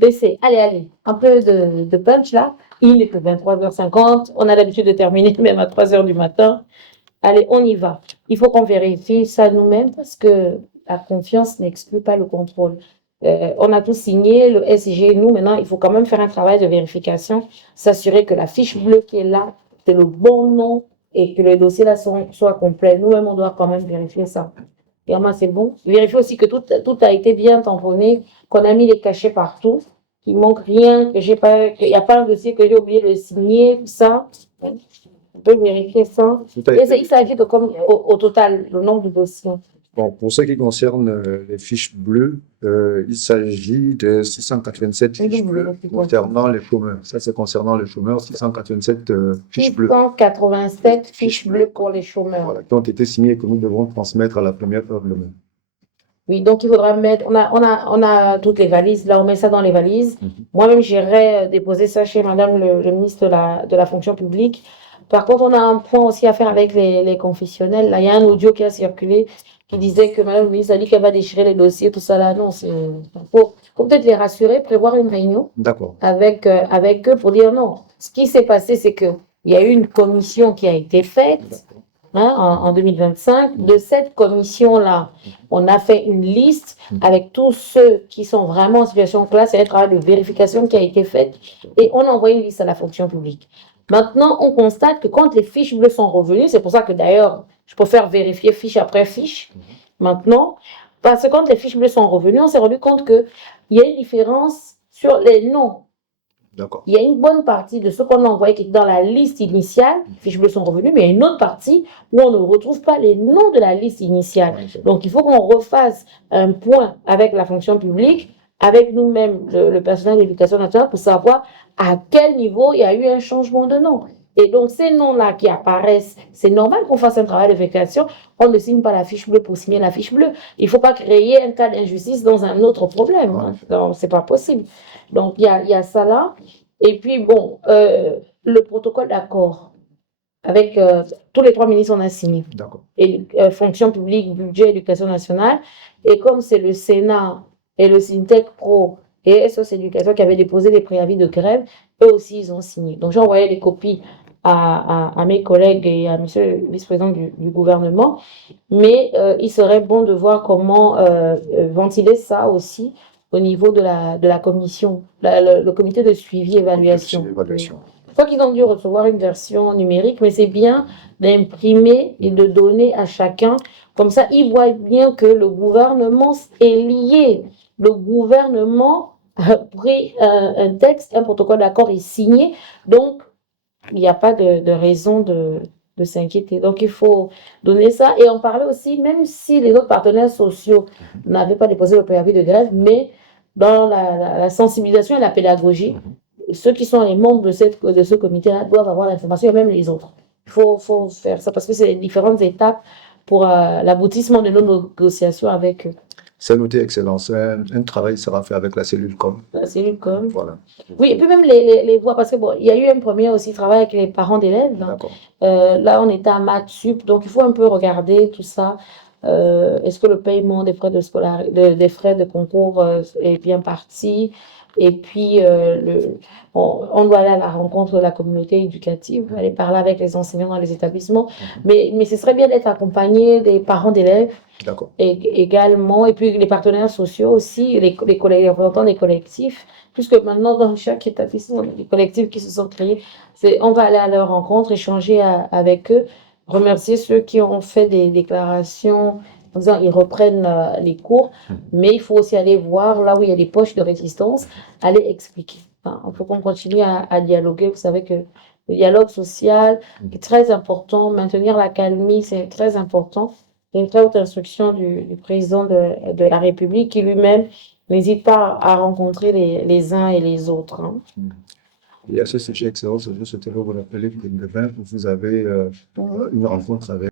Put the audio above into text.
baissez. Allez, un peu de punch là. Il n'est que 23h50. On a l'habitude de terminer même à 3h du matin. Allez, on y va. Il faut qu'on vérifie ça nous-mêmes parce que la confiance n'exclut pas le contrôle. On a tous signé, le SIG, nous, maintenant, il faut quand même faire un travail de vérification, s'assurer que la fiche bleue qui est là, c'est le bon nom et que le dossier là soit complet. Nous-mêmes, on doit quand même vérifier ça. Vraiment, c'est bon. Vérifier aussi que tout a été bien tamponné, qu'on a mis les cachets partout, qu'il manque rien, qu'il n'y a pas un dossier que j'ai oublié de signer, tout ça. On peut vérifier ça. Il s'agit de comme au total, le nombre de dossiers. Bon, pour ce qui concerne les fiches bleues, il s'agit de 687 fiches bleues concernant les chômeurs. Ça, c'est concernant les chômeurs, 687 fiches bleues. 687 fiches bleues pour les chômeurs. Voilà, qui ont été signées et que nous devons transmettre à la première heure demain. Oui, donc il faudra mettre, on a toutes les valises, là on met ça dans les valises. Moi-même, j'irai déposer ça chez Madame le ministre de la fonction publique. Par contre, on a un point aussi à faire avec les confessionnels. Là, il y a un audio qui a circulé qui disait que Madame le ministre a dit qu'elle va déchirer les dossiers, tout ça là. Non, faut peut-être les rassurer, prévoir une réunion avec eux pour dire non. Ce qui s'est passé, c'est que il y a eu une commission qui a été faite en 2025. De cette commission-là, on a fait une liste avec tous ceux qui sont vraiment en situation de classe. Il y a un travail de vérification qui a été fait et on a envoyé une liste à la fonction publique. Maintenant, on constate que quand les fiches bleues sont revenues, c'est pour ça que d'ailleurs, je préfère vérifier fiche après fiche maintenant, parce que quand les fiches bleues sont revenues, on s'est rendu compte qu'il y a une différence sur les noms. Il y a une bonne partie de ce qu'on a envoyé qui est dans la liste initiale, les fiches bleues sont revenues, mais il y a une autre partie où on ne retrouve pas les noms de la liste initiale. Donc, il faut qu'on refasse un point avec la fonction publique, avec nous-mêmes, le personnel de l'éducation nationale, pour savoir à quel niveau il y a eu un changement de nom. Et donc, ces noms-là qui apparaissent, c'est normal qu'on fasse un travail de vérification. On ne signe pas la fiche bleue pour signer la fiche bleue. Il ne faut pas créer un cas d'injustice dans un autre problème. Donc, c'est pas possible. Donc, il y a ça là. Et puis, bon, le protocole d'accord avec tous les 3 ministres, on a signé. Et fonction publique, budget, éducation nationale. Et comme c'est le Sénat et le Syntec Pro et SOS Éducation qui avaient déposé des préavis de grève, eux aussi, ils ont signé. Donc, j'ai envoyé les copies à mes collègues et à monsieur le vice-président du gouvernement. Mais il serait bon de voir comment ventiler ça aussi au niveau de la commission, le comité de suivi et évaluation. Je crois qu'ils ont dû recevoir une version numérique, mais c'est bien d'imprimer et de donner à chacun. Comme ça, ils voient bien que le gouvernement est lié. Le gouvernement a pris un texte, un protocole d'accord est signé. Donc, il n'y a pas de raison de s'inquiéter. Donc, il faut donner ça. Et on parlait aussi, même si les autres partenaires sociaux n'avaient pas déposé le préavis de grève, mais dans la sensibilisation et la pédagogie, ceux qui sont les membres de ce comité-là doivent avoir l'information, et même les autres. Il faut faire ça parce que c'est les différentes étapes pour l'aboutissement de nos négociations avec eux. C'est noté, Excellence. Un travail sera fait avec la cellule com. La cellule com. Voilà. Oui, et puis même les voix, parce que bon, il y a eu un premier aussi travail avec les parents d'élèves. Là, on était à Matsup, donc il faut un peu regarder tout ça. Est-ce que le paiement des frais des frais de concours est bien parti? Et puis, on doit aller à la rencontre de la communauté éducative, aller parler avec les enseignants dans les établissements. Mais ce serait bien d'être accompagné des parents d'élèves. Également, et puis les partenaires sociaux aussi, les représentants des collectifs, puisque maintenant dans chaque établissement, les collectifs qui se sont créés, on va aller à leur rencontre, échanger avec eux, remercier ceux qui ont fait des déclarations en disant ils reprennent les cours, mais il faut aussi aller voir là où il y a des poches de résistance, aller expliquer. Il faut qu'on continue à dialoguer. Vous savez que le dialogue social est très important, maintenir la calmie, c'est très important. Il y a une très haute instruction du président de la République qui lui-même n'hésite pas à rencontrer les uns et les autres. Et à ce sujet, Excellence, je souhaiterais vous rappeler que demain, vous avez une rencontre avec